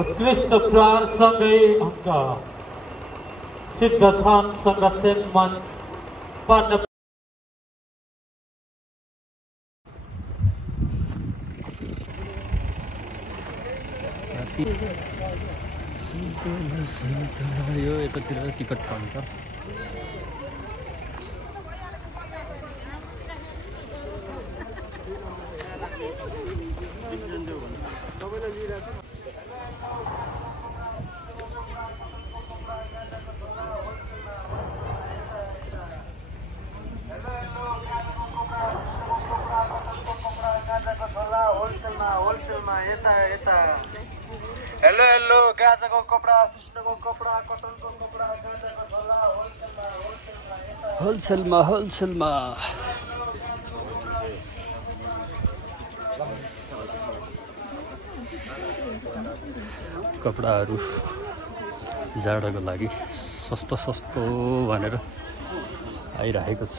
उत्कृष्ट प्रहारसँगै अङ्क सिद्धथान संरक्षण मञ्च पाण्डव यो यतातिर टिकट काउन्टर हेलो हेलो गाजाको कपडा सिस्टरको कपडा कटनको कपडा गाजाको झोला होलसेलमा कपडाहरू जाडोको लागि सस्तो भनेर आइरहेको छ।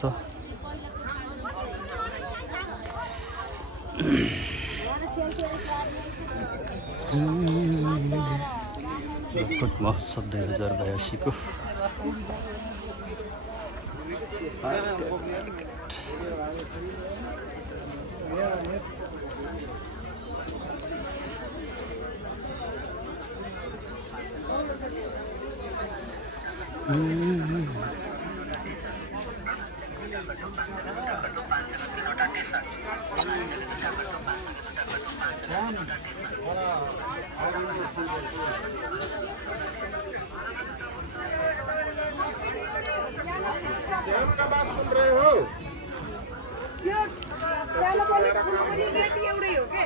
लखुट महोत्सव 2082 को का बात सुन रहे हो? क्यों? साला वाली स्कूल वाली बेटी एवढी हो के?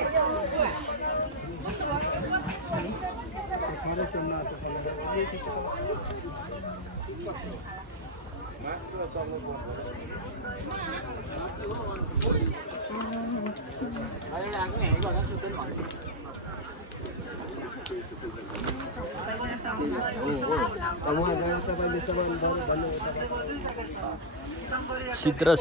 सिद्रा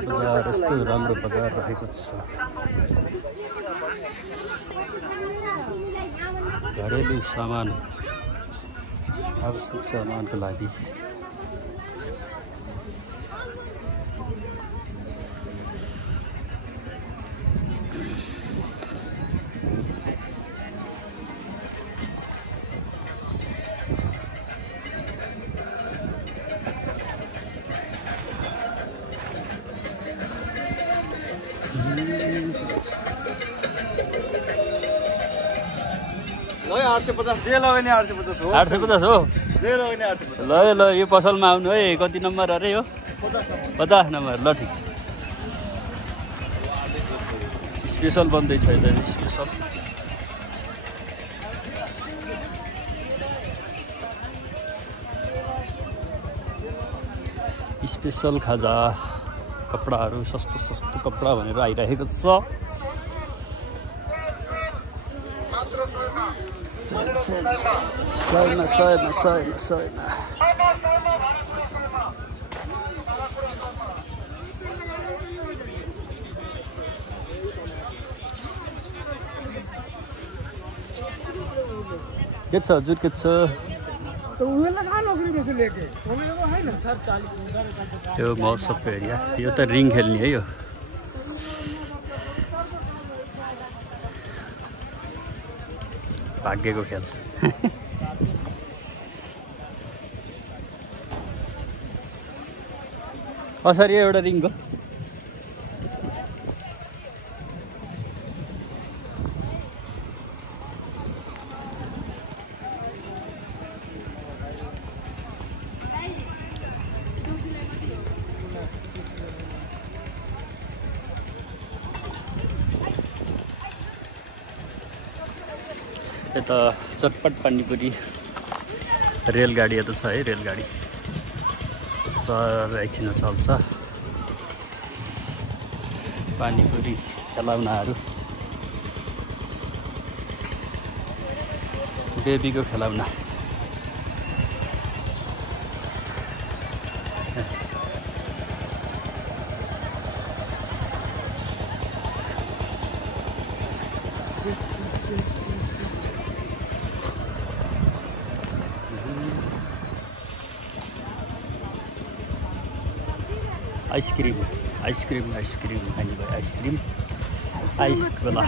बजार यस्तो राम्रो बजार रहेको छ। घरेलु सामान आवश्यक सामानको लागि ल 850 जे लगे नि 850 हो। 850 हो। जे लगे नि 850। ल यो पसलमा आउनु है। कति नम्बर अरे हो? 50 नम्बर। ल ठिक छ। स्पेशल बन्दैछ यता स्पेशल। स्पेशल खाजा कपडाहरू सस्तो कपडा भनेर आइरहेको छ। सयमा के छ हजुर के छ? यो महोत्सवको एरिया यो त रिङ खेल्ने है। यो भाग्यको खेल। कसरी एउटा रिङको यता चटपट पानीपुरी रेलगाडी यता छ है। रेलगाडी सर एकछिन चल्छ। पानीपुरी खेलाउनाहरू बेबीको खेलाउना आइसक्रिम आइसक्रिम आइसक्रिम खाने भयो आइसक्रिम आइस कोला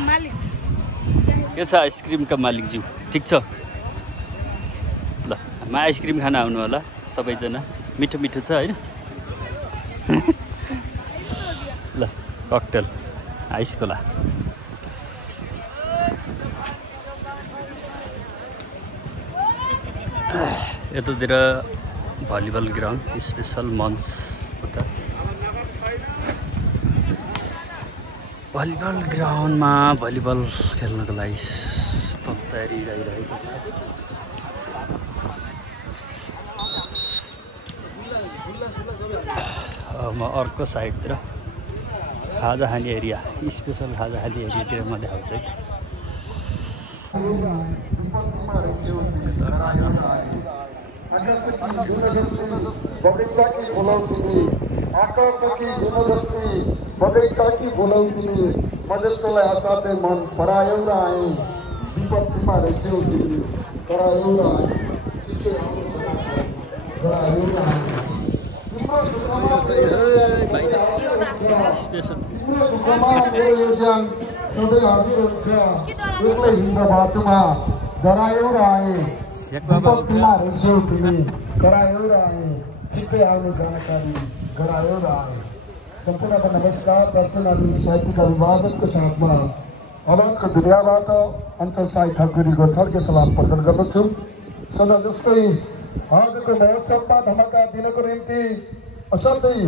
के छ आइसक्रिमका मालिकज्यू ठिक छ ल हामी आइसक्रिम खान आउनु होला सबैजना मिठो मिठो छ हैन ल ककटेल आइस कोला यतातिर भलिबल ग्राउन्ड स्पेसल मञ्च उता भलिबल ग्राउन्डमा भलिबल खेल्नको लागि तयारी भइरहेको छ म अर्को साइडतिर खाजा खाने एरिया स्पेसल खाजा खाने एरियातिर म देखाउँछु है बगैँचाकी बोलाउँथी म जस्तोलाई असाध्यै मन परायो र आएँ विपत्तिमा रहेछौ तिमी करायो र आएँ एक्लै हिँड्दा बाटोमा डरायो र आएँ विपत्तिमा रहेछौ तिमी करायो र आएँ छिट्टै आउने जानकारी गरायो र आएँ सम्पूर्ण नमस्कार दर्शन अनि साहित्यिक अभिवादनको साथमा अवाजको दुनियाँबाट अञ्चल साई ठकुरीको थर्के सलाम प्रकट गर्दछु सदा जस्तै आजको महोत्सवमा धमाका दिनको निम्ति असाध्यै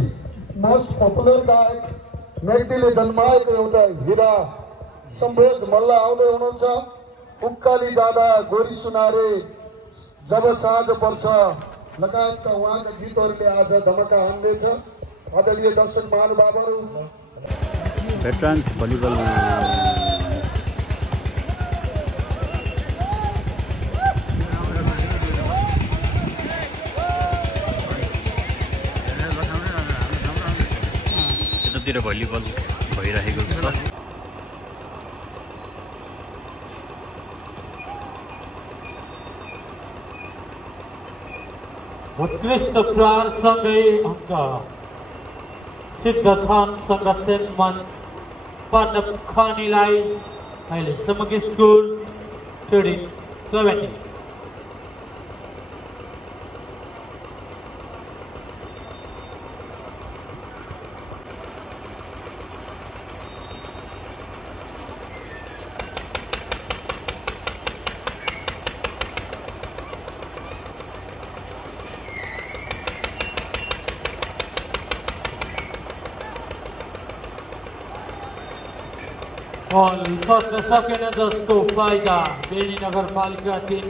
मोस्ट पपुलर गायक मेगदीले जन्माएको एउटा हिरा सम्भोज मल्ल आउँदै हुनुहुन्छ उक्काली जाँदा गोरी सुनारे जब साँझ पर्छ लगायतका उहाँका गीतहरूले आज धमाका हान्दैछ आदरणीय दर्शक महानुभावहरू भेटरान्स भलिबल यतातिर भलिबल भइरहेको छ उत्कृष्ट प्रहारसँगै अङ्क सिद्धथान संरक्षण मञ्च पाण्डव खानीलाई अहिले समग्र स्कुल ट्रेडिङ 70 सर्न सकेन जसको फाइदा बेनी नगरपालिका टिम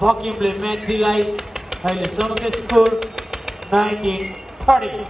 हकिमले म्याथीलाई अहिले समग्र स्कोर 19-30